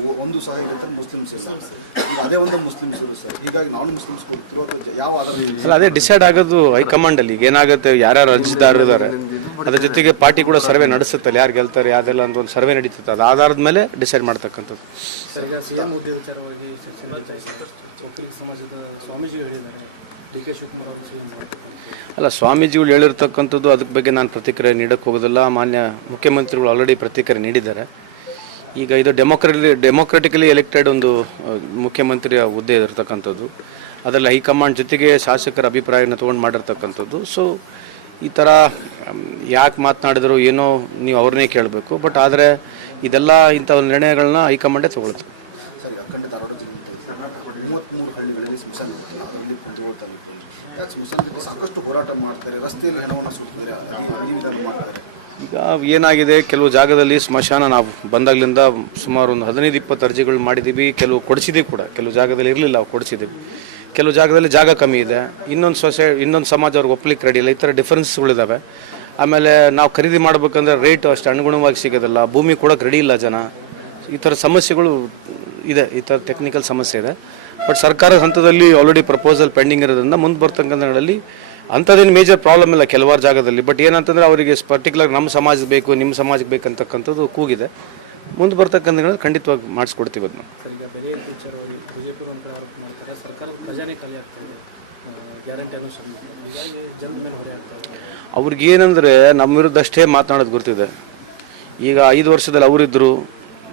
ಒ- ಒಂದು ಸಹ ಇರುತ್ತೆ ಮುಸ್ಲಿಮ್ಸ್ ಇಲ್ಲ ಈಗ ಅದೇ ಒಂದು ಮುಸ್ಲಿಮ್ಸ್ ಇರು ಸರ್. ಹೀಗಾಗಿ ನಾನ್ ಮುಸ್ಲಿಮ್ಸ್ ಕೊಡ್ತಿರೋ ಅಥವಾ ಯಾವ ಅಲ್ಲ ಅದೇ ಡಿಸೈಡ್ ಆಗೋದು ಹೈಕಮಾಂಡ್ ಅಲ್ಲಿ. ಈಗ ಏನಾಗುತ್ತೆ ಯಾರ್ಯಾರು ಅರ್ಜಿದಾರರು ಇದ್ದಾರೆ ಅದ್ರ ಜೊತೆಗೆ ಪಾರ್ಟಿ ಕೂಡ ಸರ್ವೆ ನಡೆಸುತ್ತಲ್ಲ ಯಾರು ಗೆಲ್ತಾರೆ ಯಾವ್ದೆಲ್ಲ ಅಂತ ಒಂದು ಸರ್ವೆ ನಡೀತದೆ ಅದು ಆಧಾರದ ಮೇಲೆ ಡಿಸೈಡ್ ಮಾಡ್ತಕ್ಕಂಥದ್ದು. ಅಲ್ಲ ಸ್ವಾಮೀಜಿಗಳು ಹೇಳಿರ್ತಕ್ಕಂಥದ್ದು ಅದಕ್ಕೆ ಬಗ್ಗೆ ನಾನು ಪ್ರತಿಕ್ರಿಯೆ ನೀಡಕ್ಕೆ ಹೋಗೋದಿಲ್ಲ. ಮಾನ್ಯ ಮುಖ್ಯಮಂತ್ರಿಗಳು ಆಲ್ರೆಡಿ ಪ್ರತಿಕ್ರಿಯೆ ನೀಡಿದ್ದಾರೆ. ಈಗ ಇದು ಡೆಮೊಕ್ರಲಿ ಡೆಮೊಕ್ರೆಟಿಕಲಿ ಎಲೆಕ್ಟೆಡ್ ಒಂದು ಮುಖ್ಯಮಂತ್ರಿಯ ಹುದ್ದೆ ಇರತಕ್ಕಂಥದ್ದು. ಅದರಲ್ಲಿ ಹೈಕಮಾಂಡ್ ಜೊತೆಗೆ ಶಾಸಕರ ಅಭಿಪ್ರಾಯನ ತೊಗೊಂಡು ಮಾಡಿರ್ತಕ್ಕಂಥದ್ದು. ಸೊ ಈ ಥರ ಯಾಕೆ ಮಾತನಾಡಿದ್ರು ಏನೋ ನೀವು ಅವ್ರನ್ನೇ ಕೇಳಬೇಕು. ಬಟ್ ಆದರೆ ಇದೆಲ್ಲ ಇಂಥ ಒಂದು ನಿರ್ಣಯಗಳನ್ನ ಹೈಕಮಾಂಡೇ ತೊಗೊಳ್ತು ಸಾಕಷ್ಟು ಹೋರಾಟ ಮಾಡ್ತಾರೆ, ರಸ್ತೆಯಲ್ಲಿ ಹಣವನ್ನು ಸುಡ್ತಾರೆ ಈ ವಿಧಾನ ಮಾಡ್ತಾರೆ ಈಗ ಏನಾಗಿದೆ? ಕೆಲವು ಜಾಗದಲ್ಲಿ ಸ್ಮಶಾನ ನಾವು ಬಂದಾಗ್ಲಿಂದ ಸುಮಾರು ಒಂದು ಹದಿನೈದು, ಇಪ್ಪತ್ತು ಅರ್ಜಿಗಳು ಮಾಡಿದ್ದೀವಿ ಕೆಲವು ಕೊಡಿಸಿದ್ದೀವಿ ಕೂಡ. ಕೆಲವು ಜಾಗದಲ್ಲಿ ಇರಲಿಲ್ಲ, ಅವು ಕೊಡಿಸಿದ್ದೀವಿ ಕೆಲವು ಜಾಗದಲ್ಲಿ ಜಾಗ ಕಮ್ಮಿ ಇದೆ. ಇನ್ನೊಂದು ಸೊಸೈ, ಇನ್ನೊಂದು ಸಮಾಜ ಅವ್ರಿಗೆ ಒಪ್ಲಿಕ್ಕೆ ರೆಡಿ ಇಲ್ಲ. ಈ ಥರ ಡಿಫ್ರೆನ್ಸ್ಗಳಿದ್ದಾವೆ ಆಮೇಲೆ ನಾವು ಖರೀದಿ ಮಾಡ್ಬೇಕಂದ್ರೆ ರೇಟು ಅಷ್ಟು ಅನುಗುಣವಾಗಿ ಸಿಗೋದಿಲ್ಲ. ಭೂಮಿ ಕೊಡೋಕೆ ರೆಡಿ ಇಲ್ಲ ಜನ. ಈ ಥರ ಸಮಸ್ಯೆಗಳು ಇದೆ. ಈ ಥರ ಟೆಕ್ನಿಕಲ್ ಸಮಸ್ಯೆ ಇದೆ. ಬಟ್ ಸರ್ಕಾರದ ಹಂತದಲ್ಲಿ ಆಲ್ರೆಡಿ ಪ್ರಪೋಸಲ್ ಪೆಂಡಿಂಗ್ ಇರೋದ್ರಿಂದ ಮುಂದೆ ಬರ್ತಕ್ಕಂಥ ದಿನಗಳಲ್ಲಿ ಅಂಥದ್ದೇನು ಮೇಜರ್ ಪ್ರಾಬ್ಲಮ್ ಇಲ್ಲ ಕೆಲವಾರು ಜಾಗದಲ್ಲಿ. ಬಟ್ ಏನಂತಂದ್ರೆ ಅವರಿಗೆ ಪರ್ಟಿಕ್ಯುಲರ್ ನಮ್ಮ ಸಮಾಜಕ್ಕೆ ಬೇಕು ನಿಮ್ಮ ಸಮಾಜಕ್ಕೆ ಬೇಕಂತಕ್ಕಂಥದ್ದು ಕೂಗಿದೆ. ಮುಂದೆ ಬರ್ತಕ್ಕಂಥ ಖಂಡಿತವಾಗಿ ಮಾಡಿಸ್ಕೊಡ್ತೀವಿ ಅದನ್ನ ಅವ್ರಿಗೆ ಏನಂದರೆ ನಮ್ಮ ವಿರುದ್ಧ ಅಷ್ಟೇ ಮಾತನಾಡೋದು ಗೊತ್ತಿದೆ. ಈಗ ಐದು ವರ್ಷದಲ್ಲಿ ಅವರಿದ್ದರು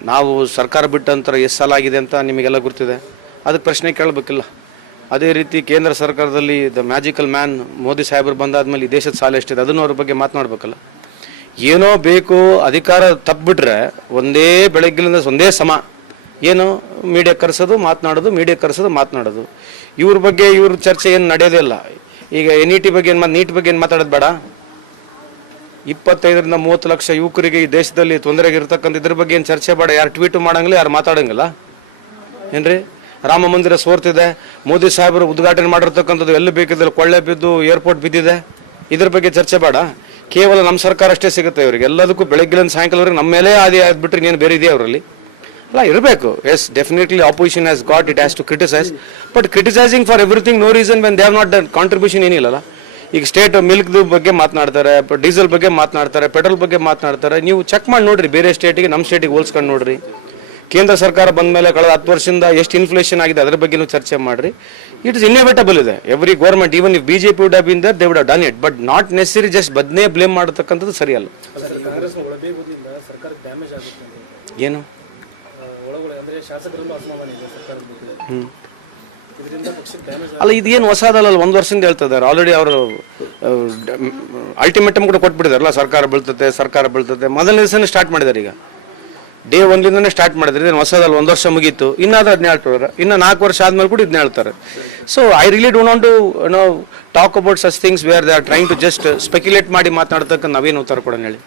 ನಾವು ಸರ್ಕಾರ ಬಿಟ್ಟಂತರ ಎಷ್ಟು ಸಲ ಆಗಿದೆ ಅಂತ ನಿಮಗೆಲ್ಲ ಗೊತ್ತಿದೆ. ಅದಕ್ಕೆ ಪ್ರಶ್ನೆ ಕೇಳಬೇಕಿಲ್ಲ. ಅದೇ ರೀತಿ ಕೇಂದ್ರ ಸರ್ಕಾರದಲ್ಲಿ ದ ಮ್ಯಾಜಿಕಲ್ ಮ್ಯಾನ್ ಮೋದಿ ಸಾಹೇಬರು ಬಂದಾದ್ಮೇಲೆ ಈ ದೇಶದ ಸಾಲ ಎಷ್ಟಿದೆ? ಅದನ್ನು ಅವ್ರ ಬಗ್ಗೆ ಮಾತನಾಡಬೇಕಲ್ಲ. ಏನೋ ಬೇಕು ಅಧಿಕಾರ ತಪ್ಪಿಬಿಟ್ರೆ ಒಂದೇ ಬೆಳಗ್ಗಿನಿಂದ ಒಂದೇ ಸಮ. ಏನು? ಮೀಡಿಯಾ ಕರೆಸೋದು, ಮಾತನಾಡೋದು ಮೀಡಿಯಾ ಕರೆಸೋದು, ಮಾತನಾಡೋದು. ಇವ್ರ ಬಗ್ಗೆ ಇವ್ರ ಚರ್ಚೆ ಏನು ನಡೆಯೋದಿಲ್ಲ ಈಗ ಎನ್ ಇ ಟಿ ಬಗ್ಗೆ ಏನು ನೀಟ್ ಬಗ್ಗೆ ಏನು ಮಾತಾಡೋದು ಬೇಡ. ಇಪ್ಪತ್ತೈದರಿಂದ ಮೂವತ್ತು ಲಕ್ಷ ಯುವಕರಿಗೆ ಈ ದೇಶದಲ್ಲಿ ತೊಂದರೆಗಿರ್ತಕ್ಕಂಥ ಇದ್ರ ಬಗ್ಗೆ ಏನು ಚರ್ಚೆ ಬೇಡ. ಯಾರು ಟ್ವೀಟ್ ಮಾಡಂಗಿಲ್ಲ, ಯಾರು ಮಾತಾಡಂಗಿಲ್ಲ. ಏನ್ರಿ? ರಾಮ ಮಂದಿರ ಸೋರ್ತಿದೆ. ಮೋದಿ ಸಾಹೇಬರು ಉದ್ಘಾಟನೆ ಮಾಡಿರ್ತಕ್ಕಂಥದ್ದು ಎಲ್ಲಿ ಬೇಕಿದ್ರೆ ಕೊಳ್ಳೆ ಬಿದ್ದು ಏರ್ಪೋರ್ಟ್ ಬಿದ್ದಿದೆ. ಇದ್ರ ಬಗ್ಗೆ ಚರ್ಚೆ ಬೇಡ. ಕೇವಲ ನಮ್ಮ ಸರ್ಕಾರ ಅಷ್ಟೇ ಸಿಗುತ್ತೆ ಇವರಿಗೆ. ಎಲ್ಲದಕ್ಕೂ ಬೆಳಗ್ಗಿಲಿಂದ ಸಾಯಂಕಾಲವರೆಗೆ ನಮ್ಮ ಮೇಲೆ ಆದಿ ಆಗಿಬಿಟ್ರೆ ಇನ್ನೇನು ಬೇರೆ ಇದೆಯಾ ಅವರಲ್ಲಿ? ಅಲ್ಲ, ಇರಬೇಕು. Yes definitely opposition has got it has to criticise but criticising for everything no reason when they have not done contribution ಏನಿಲ್ಲಲ್ಲ ಈಗ ಸ್ಟೇಟ್ ಮಿಲ್ಕ್ದು ಬಗ್ಗೆ ಮಾತನಾಡ್ತಾರೆ ಡೀಸೆಲ್ ಬಗ್ಗೆ ಮಾತನಾಡ್ತಾರೆ ಪೆಟ್ರೋಲ್ ಬಗ್ಗೆ ಮಾತನಾಡ್ತಾರೆ. ನೀವು ಚೆಕ್ ಮಾಡಿ ನೋಡ್ರಿ, ಬೇರೆ ಸ್ಟೇಟಿಗೆ ನಮ್ಮ ಸ್ಟೇಟಿಗೆ ಹೋಲ್ಸ್ಕೊಂಡು ನೋಡ್ರಿ. ಕೇಂದ್ರ ಸರ್ಕಾರ ಬಂದ ಮೇಲೆ ಕಳೆದ ಹತ್ತು ವರ್ಷದಿಂದ ಎಷ್ಟು ಇನ್ಫ್ಲೇಷನ್ ಆಗಿದೆ ಅದರ ಬಗ್ಗೆನೂ ಚರ್ಚೆ ಮಾಡ್ರಿ. ಇಟ್ ಇಸ್ ಇನ್ಎವಿಟಬಲ್ ಇದೆ. Every government even if BJP would have been there they would done it but not necessary just ಬದನೇ blame ಮಾಡತಕ್ಕಂಥದ್ದು ಸರಿಯಲ್ಲ ಏನು? ಹ್ಞೂ ಬಗ್ಗೆ. ಅಲ್ಲ ಇದೇನು ಹೊಸದಲ್ಲ ಒಂದು ವರ್ಷದಿಂದ ಹೇಳ್ತಾ ಇದ್ದಾರೆ ಆಲ್ರೆಡಿ ಅವರು ಅಲ್ಟಿಮೇಟಮ್ ಕೂಡ ಕೊಟ್ಬಿಟ್ಟಿದಾರಲ್ಲ ಸರ್ಕಾರ ಬೀಳ್ತದೆ ಸರ್ಕಾರ ಬೀಳ್ತದೆ ಮೊದಲನೇ ದಿವಸನೇ ಸ್ಟಾರ್ಟ್ ಮಾಡಿದ್ದಾರೆ ಈಗ. ಡೇ ಒಂದಿಂದನೇ ಸ್ಟಾರ್ಟ್ ಮಾಡಿದ್ರೆ ಇದೇನು ಹೊಸದಲ್ಲ, ಒಂದು ವರ್ಷ ಮುಗೀತು, ಇನ್ನಾದ್ರೂ ಅದನ್ನ ಹೇಳ್ತಾರೆ ಇನ್ನು ನಾಲ್ಕು ವರ್ಷ ಆದ್ಮೇಲೆ ಕೂಡ ಇದನ್ನ ಹೇಳ್ತಾರೆ so I really don't want to no talk about such things where they are trying to just speculate ಮಾಡಿ ಮಾತನಾಡ್ತಕ್ಕ ನಾವೇನು ಉತ್ತರ ಕೊಡೋಣ ಹೇಳಿ?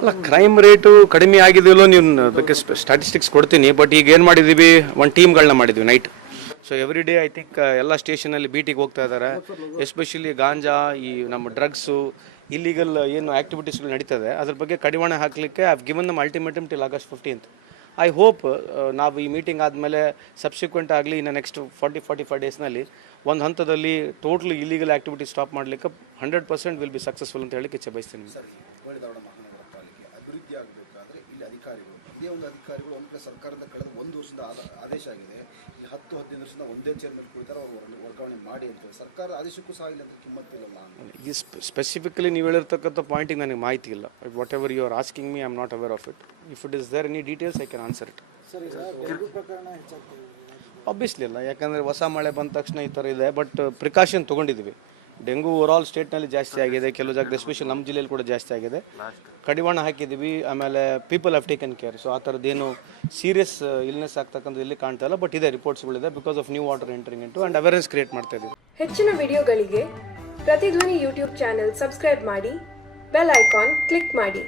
ಅಲ್ಲ ಕ್ರೈಮ್ ರೇಟು ಕಡಿಮೆ ಆಗಿದೆಯಲ್ಲೋ ನೀವು ಅದಕ್ಕೆ ಸ್ಟಾಟಿಸ್ಟಿಕ್ಸ್ ಕೊಡ್ತೀನಿ ಬಟ್ ಈಗ ಏನು ಮಾಡಿದ್ದೀವಿ? ಒಂದು ಟೀಮ್ಗಳನ್ನ ಮಾಡಿದ್ವಿ night so every day I think ಎಲ್ಲ ಸ್ಟೇಷನಲ್ಲಿ ಬೀಟಿಗೆ ಹೋಗ್ತಾ ಇದ್ದಾರೆ ಎಸ್ಪೆಷಲಿ ಗಾಂಜಾ ಈ ನಮ್ಮ ಡ್ರಗ್ಸು ಇಲ್ಲಿಗಲ್ ಏನು ಆ್ಯಕ್ಟಿವಿಟೀಸ್ಗಳು ನಡೀತದೆ. ಅದ್ರ ಬಗ್ಗೆ ಕಡಿವಾಣ ಹಾಕಲಿಕ್ಕೆ ಐ ಗಿವನ್ ನಮ್ಮ ultimatum till August fifteenth I hope ನಾವು ಈ ಮೀಟಿಂಗ್ ಆದಮೇಲೆ ಸಬ್ಸಿಕ್ವೆಂಟ್ ಆಗಲಿ ಇನ್ನು ನೆಕ್ಸ್ಟ್ ಫಾರ್ಟಿ ಫಾರ್ಟಿ ಫೈವ್ ಡೇಸ್ನಲ್ಲಿ ಒಂದು ಹಂತದಲ್ಲಿ ಟೋಟಲ್ ಇಲ್ಲಿಗಲ್ ಆ್ಯಕ್ಟಿವಿಟಿ ಸ್ಟಾಪ್ ಮಾಡಲಿಕ್ಕೆ hundred percent will be successful ಅಂತ ಹೇಳಕ್ಕೆ ಇಚ್ಛೆ ಬಯಸ್ತೀನಿ. ಒಂದು ಅಧಿಕಾರಿಗಳು ಒಂದು ಕಡೆ ಸರ್ಕಾರದ ಕಳೆದ ಒಂದು ವರ್ಷದಿಂದ ಆದ- ಆದೇಶ ಆಗಿದೆ. ಈ ಹತ್ತು ಹದಿನೈದು ವರ್ಷದಿಂದ ಒಂದೇ ಚೇರ್ಮನ್ ಕುಳಿತಾರೆ ಅವರು ವರ್ಗಾವಣೆ ಮಾಡಿ ಅಂತ ಸರ್ಕಾರ ಆದೇಶಕ್ಕೂ ಸಹ ಇಲ್ಲ ಅಂತ ಅಂತ. ಈ ಸ್ಪೆಸಿಫಿಕಲಿ ನೀವು ಹೇಳಿರ್ತಕ್ಕಂಥ ಪಾಯಿಂಟಿಗೆ ನನಗೆ ಮಾಹಿತಿ ಇಲ್ಲ. Whatever you are asking me I am not aware of it if it is there any details I can answer it obviously ಇಲ್ಲ. ಯಾಕಂದರೆ ಹೊಸ ಮಳೆ ಬಂದ ತಕ್ಷಣ ಈ ಥರ ಇದೆ ಬಟ್ ಪ್ರಿಕಾಷನ್ ತೊಗೊಂಡಿದ್ವಿ ಡೆಂಗು ಓವರಾಲ್ ಸ್ಟೇಟ್ನಲ್ಲಿ ಜಾಸ್ತಿ ಆಗಿದೆ. ಕೆಲವು ಜಾಗದ ಎಸ್ಪೆಷಲಿ ನಮ್ಮ ಜಿಲ್ಲೆಯಲ್ಲಿ ಕೂಡ ಜಾಸ್ತಿ ಆಗಿದೆ. ಕಡಿವಾಣ ಹಾಕಿದ್ದೀವಿ. ಆಮೇಲೆ people have taken care so ಆ ಥರದ್ದೇನು ಸೀರಿಯಸ್ ಇಲ್ನೆಸ್ ಆಗ್ತಕ್ಕಂಥ ಇಲ್ಲಿ ಕಾಣ್ತಾ ಇಲ್ಲ. ಬಟ್ ಇದೆ ರಿಪೋರ್ಟ್ಸ್ಗಳಿದೆ because of new water entering into and awareness create ಮಾಡ್ತಾ ಇದ್ದೀವಿ ಹೆಚ್ಚಿನ ವಿಡಿಯೋಗಳಿಗೆ ಪ್ರತಿಧ್ವನಿ ಯೂಟ್ಯೂಬ್ ಚಾನೆಲ್ ಸಬ್ಸ್ಕ್ರೈಬ್ ಮಾಡಿ ಬೆಲ್ ಐಕಾನ್ ಕ್ಲಿಕ್ ಮಾಡಿ.